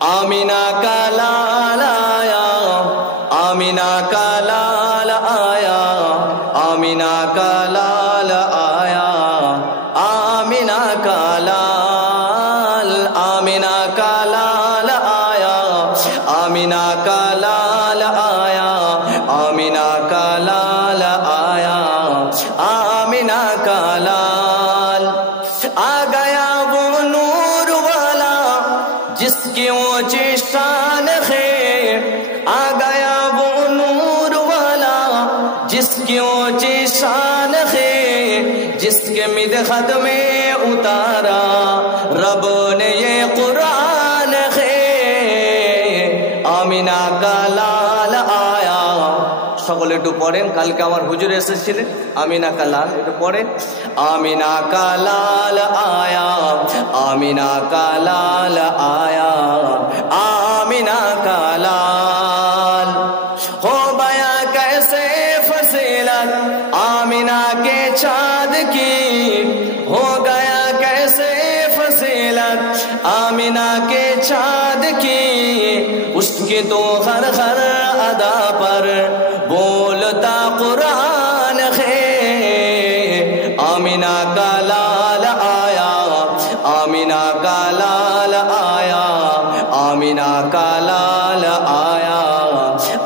آمینہ کا لال آیا، آمینہ کا لال آیا، آمینہ کا لال آیا، آمینہ کا لال، آمینہ کا لال آیا، آمینہ کا لال آیا، آمینہ کا لال آیا، آمینہ کا لال آ گیا، وہ نور والا جس کی اونچی شان ہے، آ گیا وہ نور والا جس کی اونچی شان ہے، جس کے مدحت میں اتارا رب نے یہ قرآن ہے، آمینہ کا لال آیا۔ সকলে একটু পড়েন, কালকে আমার হুজুর এসেছিলেন, আমিনা কা লাল, একটু পড়েন। আমিনা কা লাল আয়া, আমিনা কা লাল আয়া, আমিনা কা লাল ہو بیاں کیسے فضیلت آمینہ کے چاند کی، ہو گیا کیسے فضیلت آمینہ کے چاند کی، اس کی تو ہر ہر ادا پر بولتا قرآن ہے، آمینہ کا لال آیا، آمینہ کا لال آیا، آمینہ کا لال آیا،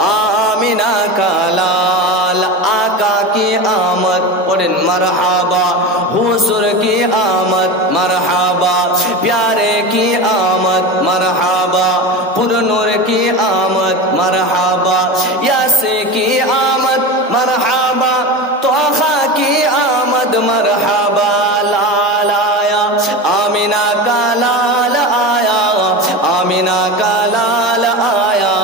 آمینہ کا لال آقا کی آمد، پڑھیں مرحبا، حضور کی آمد مرحبا، پیارے کی آمد مرحبا، پر نور کی آمد مرحبا، یاسی کی آمد مرحبا، طٰہٰ کی آمد مرحبا، لال آیا، آمینہ کا لال آیا، آمینہ کا لال آیا،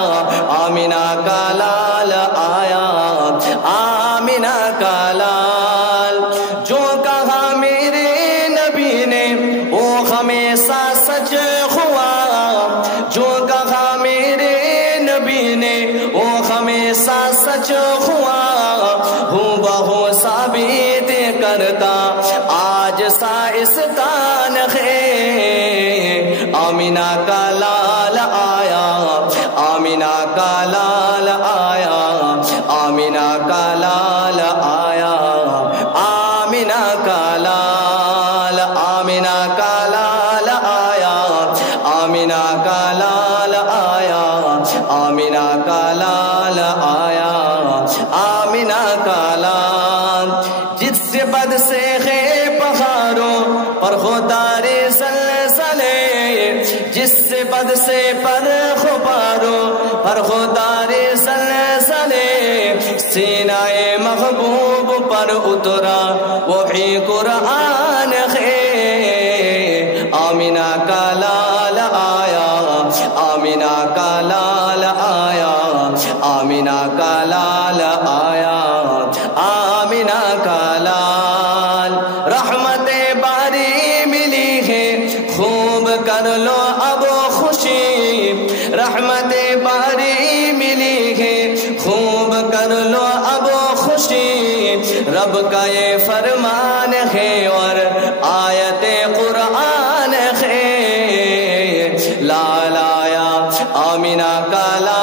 آمینہ کا لال آیا، آمینہ کا لال جو کہا میرے نبی نے وہ ہمیشہ سچ ہوا، جو کہا میرے نبی نے وہ ہمیشہ سچ ہوا، ہوں بہو ثابت کرتا آج سائنسدان ہے، آمینہ کا لال آیا، آمینہ کا لال آیا، آمینہ کا لال آیا، آمینہ کا لال، آمینہ کا لال آیا، آمینہ کا لال آیا، آمینہ کا لال آیا، آمینہ کا لال جس سے بد سے ہے پہاڑوں پر خودارے زلزلے، جس سے بد سے پر غباروں پر خودارے زلزلے، سینہ محبوب پر اترا وحی قرآن ہے، آمینہ کا لال آیا، آمینہ کا لال آیا، آمینہ کا لال آیا، آمینہ کا لال رحمت باری ملی ہے خوب کر لو اب خوشی، رحمت باری ملی ہے خوب کر لو اب خوشی، رب کا یہ فرمان ہے اور آیت قرآن ہے، لال آیا، آمینہ کا لال